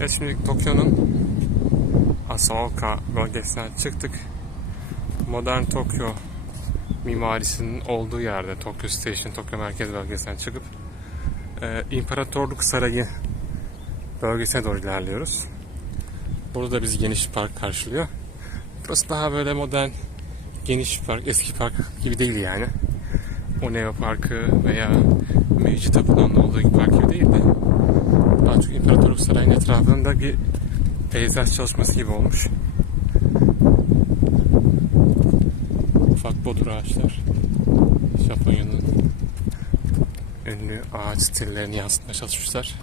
Evet şimdi Tokyo'nun Asaoka bölgesinden çıktık. Modern Tokyo mimarisinin olduğu yerde Tokyo Station, Tokyo Merkez bölgesinden çıkıp e, İmparatorluk Sarayı bölgesine doğru ilerliyoruz. Burada da bizi geniş park karşılıyor. Burası daha böyle modern, geniş park, eski park gibi değil yani. Oneo Parkı veya Meiji Tapınağı'nın olduğu gibi park gibi değil de daha çok İmparatorluk Sarayı'nın etrafında bir peyzaj çalışması gibi olmuş. Ufak bodur ağaçlar. Japonya'nın ünlü ağaç stillerini yansıtmaya çalışmışlar.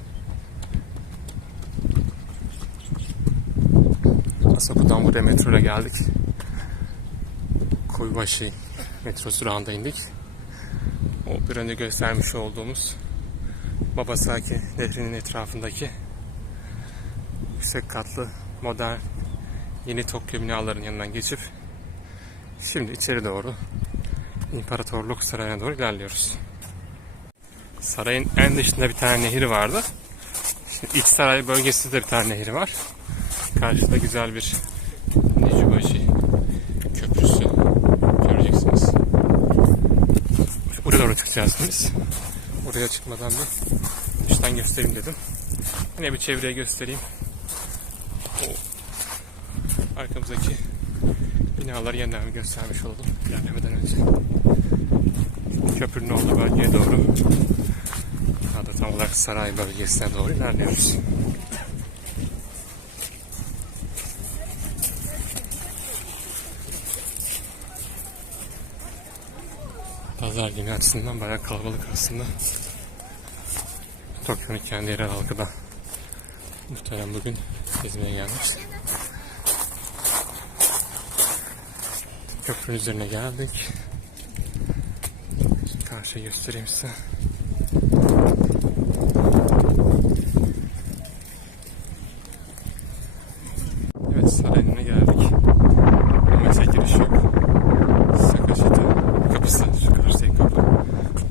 Asaku'dan buraya metro ile geldik. Koybaşı metro durağında indik. O bir önce göstermiş olduğumuz Babasaki Nehri'nin etrafındaki yüksek katlı modern yeni Tokyo binalarının yanından geçip şimdi içeri doğru İmparatorluk Sarayı'na doğru ilerliyoruz. Sarayın en dışında bir tane nehir vardı. Şimdi iç saray bölgesinde de bir tane nehir var. Karşıda güzel bir Nijibashi köprüsü göreceksiniz. Oraya doğru çıkacağız biz. Oraya çıkmadan bir dıştan göstereyim dedim. Yine bir çevreye göstereyim. Arkamızdaki binaları yeniden göstermiş oldum ilerlemeden önce. Köprünün olduğu bölgeye doğru daha da tam olarak saray bölgesine doğru ilerliyoruz. Pazar günü açısından bayağı kalabalık aslında. Tokyo'nun kendi yerel halkı da muhtemelen bugün gezmeye gelmiş. Köprünün üzerine geldik. Şimdi karşıya göstereyim size. Evet sarayın önüne geldik. Ama giriş yok. Sakaşita kapısı karşıdaki kapı.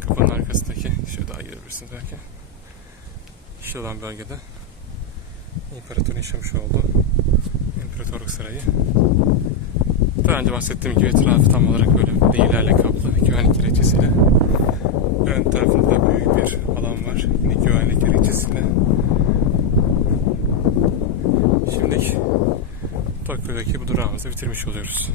Kapının arkasındaki şöyle daha görebilirsiniz belki. Şu olan bölgede İmparatorun yaşamış olduğu İmparatorluk Sarayı. Daha önce bahsettiğim gibi etrafı tam olarak böyle değillerle kaplı güvenlik gerekçesiyle. Ön tarafında da büyük bir alan var. Yine güvenlik gerekçesiyle. Şimdi Tokyo'daki bu durağımızı bitirmiş oluyoruz.